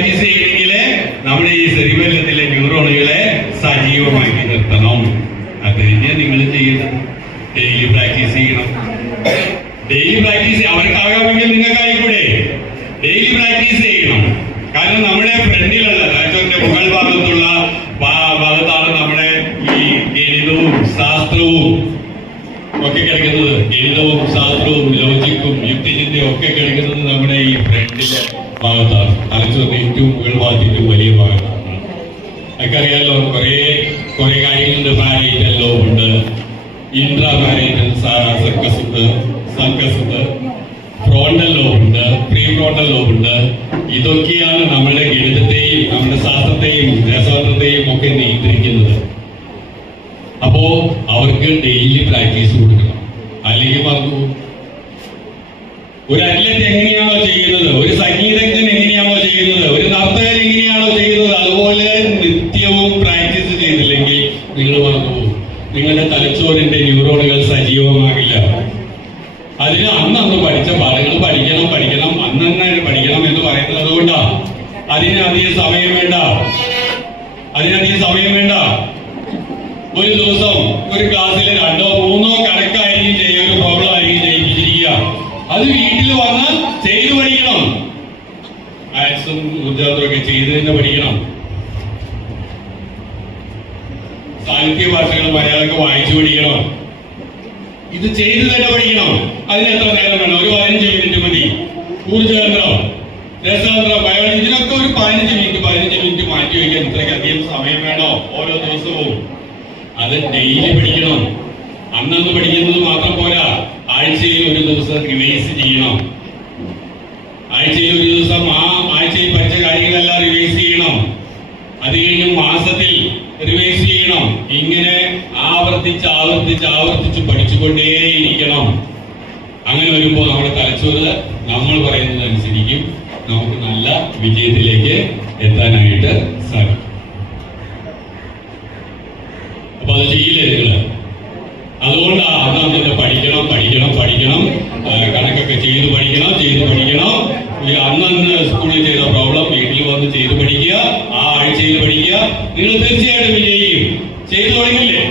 Practice ചെയ്യണമെങ്കിൽ നമ്മുടെ ഈ സെറിബെല്ലത്തിലെ ന്യൂറോണുകളെ സജീവമാക്കി നിർത്തണം. അത് കഴിഞ്ഞാൽ നിങ്ങൾ ചെയ്യുന്നത് ഡെയിലി പ്രാക്ടീസ് ചെയ്യണം. ഡെയിലി പ്രാക്ടീസ് അവർക്കാകാമെങ്കിൽ നിങ്ങൾക്കായിക്കൂടെ? ഡെയിലി പ്രാക്ടീസ് ചെയ്യണം. കാരണം നമ്മുടെ ഫ്രണ്ടിലുള്ള തലച്ചോറിന്റെ മുകൾ ഭാഗത്തുള്ള ഭാഗത്താണ് നമ്മുടെ ഈ ഗണിതവും ശാസ്ത്രവും ഒക്കെ കിടക്കുന്നത്. ഗണിതവും ശാസ്ത്രവും ലോജിക്കും യുക്തിചിന്തയും ഒക്കെ കിടക്കുന്നത് നമ്മുടെ ഈ ഫ്രണ്ടിലെ ഭാഗത്താണ്. തലച്ചോറിന്റെ ഏറ്റവും മുകൾ ഭാഗത്തിന്റെ വലിയ ഭാഗത്താണ്. അതൊക്കെ കുറെ കാര്യങ്ങളുണ്ട്. പാരൈറ്റൽ ലോബ് ഉണ്ട്, ഇൻട്രാ പാരൈറ്റൽ സർക്കസ് ഉണ്ട്, ഫ്രോണ്ടൽ ലോബ് ഉണ്ട്, പ്രീ ഫ്രോണ്ടൽ ലോബ് ഉണ്ട്. ഇതൊക്കെയാണ് നമ്മുടെ ഗണിതത്തെയും നമ്മുടെ ശാസ്ത്രത്തെയും രസതന്ത്രത്തെയും ഒക്കെ നിയന്ത്രിക്കുന്നത്. അപ്പോ അവർക്ക് ഡെയിലി പ്രാക്ടീസ് കൊടുക്കണം, അല്ലെങ്കിൽ മറന്നു. ഒരു അത്ലറ്റ് എങ്ങനെയാണോ ചെയ്യുന്നത്, ഒരു സംഗീതജ്ഞൻ എങ്ങനെയാണോ ചെയ്യുന്നത്, ഒരു നർത്തകൻ എങ്ങനെയാണോ ചെയ്യുന്നത്, അതുപോലെ നിത്യവും പ്രാക്ടീസ് ചെയ്തില്ലെങ്കിൽ നിങ്ങൾ മറന്നു പോകും. നിങ്ങളുടെ തലച്ചോറിന്റെ ന്യൂറോണുകൾ സജീവമാകില്ല. അതിന് അന്നന്ന് പഠിച്ച പാഠങ്ങൾ പഠിക്കണം, അന്നന്നെ പഠിക്കണം എന്ന് പറയുന്നത് അതുകൊണ്ടാണ്. അതിനധികം സമയം വേണ്ട. ഒരു ദിവസം ഒരു ക്ലാസ്സിൽ 2 or 3 കണക്കായിരിക്കും ചെയ്യുക, ഒരു പ്രോബ്ലം ആയിരിക്കും ചെയ്യിപ്പിച്ചിരിക്കുക. അത് വീട്ടിൽ വന്ന് ചെയ്ത് പഠിക്കണം. ആക്സും ഊർജാത്രമൊക്കെ ചെയ്ത് തന്നെ പഠിക്കണം. സാഹിത്യ ഭാഷകൾ മലയാളമൊക്കെ വായിച്ചു പഠിക്കണം. ഇത് ചെയ്ത് തന്നെ പഠിക്കണം. അതിന് എത്ര നേരം വേണം? ഒരു 15 മിനിറ്റ് മതി. ഊർജതന്ത്രം, രസതന്ത്രം, ബയോളജി, ഇതിനൊക്കെ ഒരു 15 മിനിറ്റ് മാറ്റി വയ്ക്കാൻ ഇത്രയ്ക്കധികം സമയം വേണോ ഓരോ ദിവസവും? അത് ഡെയിലി പഠിക്കണം. അന്നന്ന് പഠിക്കുന്നത് മാത്രം പോരാ, ആഴ്ചയിൽ ഒരു ദിവസം റിവൈസ് ചെയ്യണം. ആഴ്ചയിൽ ഒരു ദിവസം ആ ആഴ്ചയിൽ പഠിച്ച കാര്യങ്ങളെല്ലാം റിവൈസ് ചെയ്യണം. അത് കഴിഞ്ഞ് മാസത്തിൽ റിവൈസ് ചെയ്യണം. ഇങ്ങനെ ആവർത്തിച്ച് പഠിച്ചുകൊണ്ടേയിരിക്കണം. അങ്ങനെ വരുമ്പോൾ നമ്മുടെ തലച്ചോറ് നമ്മൾ പറയുന്നതനുസരിക്കും നമുക്ക് നല്ല വിജയത്തിലേക്ക് എത്താനായിട്ട് സാധിക്കും. അപ്പൊ അത് ചെയ്യില്ലേ നിങ്ങള്? അതുകൊണ്ടാണ് അന്നന്നെ പഠിക്കണം. കണക്കൊക്കെ ചെയ്ത് പഠിക്കണം. അന്നന്ന് സ്കൂളിൽ ചെയ്ത പ്രോബ്ലം വീട്ടിൽ വന്ന് ചെയ്ത് പഠിക്കുക. ആ ആഴ്ചയിൽ പഠിക്കുക. നിങ്ങൾ തീർച്ചയായിട്ടും വിജയിക്കും. ചെയ്തു തുടങ്ങില്ലേ?